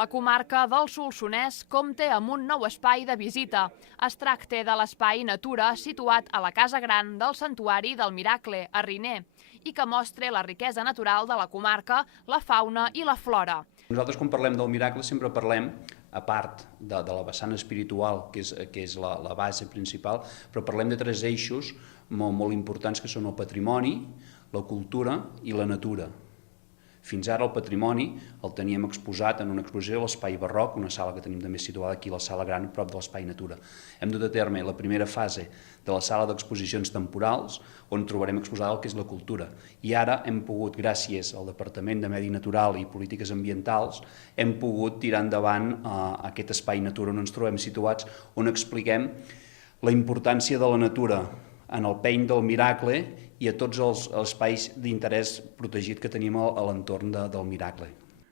La comarca del Solsonès compta amb un nou espai de visita. Es tracta de l'Espai Natura situat a la Casa Gran del Santuari del Miracle, a Riner, i que mostra la riquesa natural de la comarca, la fauna i la flora. Nosaltres, quan parlem del Miracle, sempre parlem, a part de la vessant espiritual, que és la base principal, però parlem de tres eixos molt importants, que són el patrimoni, la cultura i la natura. Fins ara el patrimoni el teníem exposat en una exposició a l'Espai Barroc, una sala que tenim també situada aquí a la Sala Gran, prop de l'Espai Natura. Hem dut a terme la primera fase de la sala d'exposicions temporals, on trobarem exposada el que és la cultura. I ara hem pogut, gràcies al Departament de Medi Natural i Polítiques Ambientals, hem pogut tirar endavant aquest Espai Natura on ens trobem situats, on expliquem la importància de la natura en el peny del Miracle i a tots els espais d'interès protegit que tenim a l'entorn del Miracle.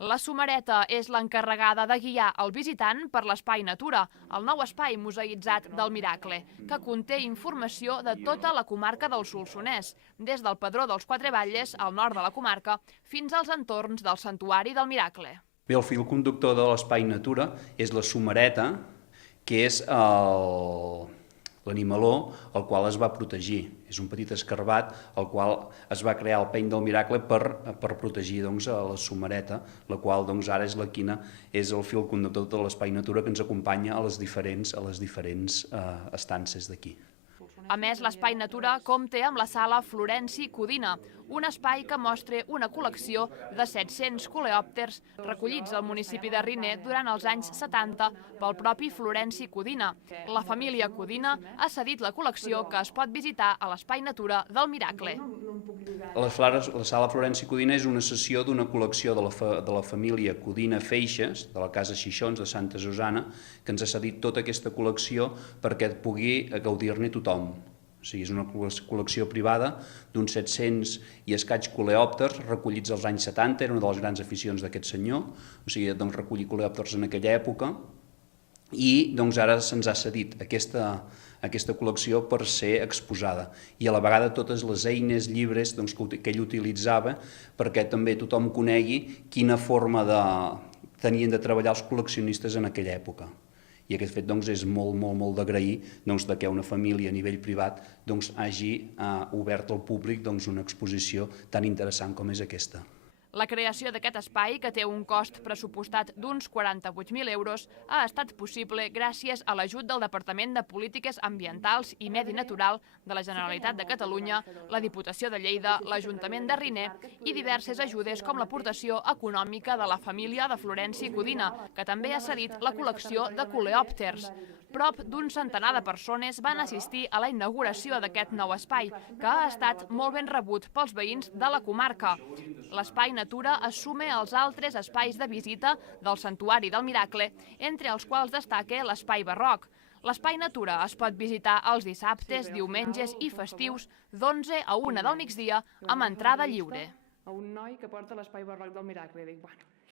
La Somereta és l'encarregada de guiar el visitant per l'Espai Natura, el nou espai museïtzat del Miracle, que conté informació de tota la comarca del Solsonès, des del Pedró dels Quatre Batlles, al nord de la comarca, fins als entorns del Santuari del Miracle. Bé, el fil conductor de l'Espai Natura és la Somereta, que és l'animaló al qual es va protegir. És un petit escarbat al qual es va crear el peny del Miracle per protegir a la Somereta, la qual ara és la quina és el fil conductor de l'Espai Natura que ens acompanya a les diferents estances d'aquí. A més, l'Espai Natura compta amb la sala Florenci Codina, un espai que mostra una col·lecció de 700 coleòpters recollits al municipi de Riner durant els anys 70 pel propi Florenci Codina. La família Codina ha cedit la col·lecció que es pot visitar a l'Espai Natura del Miracle. La sala Florenci Codina és una cessió d'una col·lecció de la família Codina Feixes, de la Casa Xixons de Santa Susana, que ens ha cedit tota aquesta col·lecció perquè pugui gaudir-ne tothom. O sigui, és una col·lecció privada d'uns 700 i escaig coleòpters recollits als anys 70, era una de les grans aficions d'aquest senyor, o sigui, recollir coleòpters en aquella època, i ara se'ns ha cedit aquesta col·lecció per ser exposada. I a la vegada totes les eines, llibres que ell utilitzava perquè també tothom conegui quina forma tenien de treballar els col·leccionistes en aquella època. I aquest fet és molt d'agrair que una família a nivell privat hagi obert al públic una exposició tan interessant com és aquesta. La creació d'aquest espai, que té un cost pressupostat d'uns 48.000 euros, ha estat possible gràcies a l'ajut del Departament de Polítiques Ambientals i Medi Natural de la Generalitat de Catalunya, la Diputació de Lleida, l'Ajuntament de Riner i diverses ajudes com l'aportació econòmica de la família de Florenci Codina, que també ha cedit la col·lecció de coleòpters. Prop d'un centenar de persones van assistir a la inauguració d'aquest nou espai, que ha estat molt ben rebut pels veïns de la comarca. L'Espai Natura es suma als altres espais de visita del Santuari del Miracle, entre els quals destaca l'Espai Barroc. L'Espai Natura es pot visitar els dissabtes, diumenges i festius d'11 a 1 del migdia amb entrada lliure. A un noi que porta l'Espai Barroc del Miracle, dic, bueno...